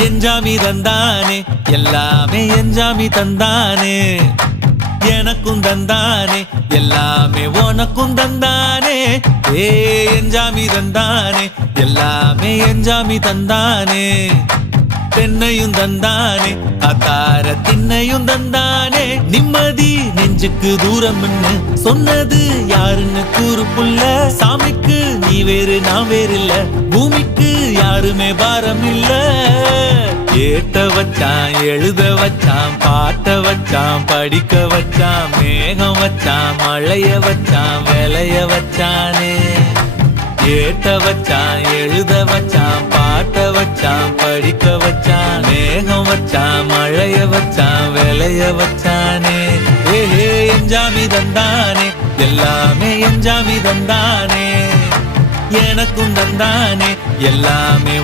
எஞ்சாமி தந்தானே எல்லாமே எஞ்சாமி தந்தானே எனக்கும் தந்தானே எல்லாமே உனக்கும் தந்தானே ஏ எஞ்சாமி தந்தானே எல்லாமே எஞ்சாமி தந்தானே தென்னையும் தந்தானே அத்தார திண்ணையும் தந்தானே நிம்மதி நெஞ்சுக்கு தூரம் சொன்னது யாருன்னு கூறு புள்ள சாமிக்கு நீ வேறு நான் வேறு இல்ல பூமிக்கு யாருமே பாரம் இல்ல ஏத்த வச்சான் எழுத வச்சான் பாட்ட வச்சான் படிக்க வச்சான் மேகம் வச்சான் மழைய வச்சான் விளைய வச்சானே ஏத்த வச்சான் எழுத வச்சான் பாட்ட வச்சான் படிக்க வச்சான் மேகம் வச்சான் மழைய வச்சான் விளைய வச்சானே ஏஹே எஞ்சாமி தந்தானே எல்லாமே எஞ்சாமி தந்தானே எனக்கும் தந்தானே எல்லாமே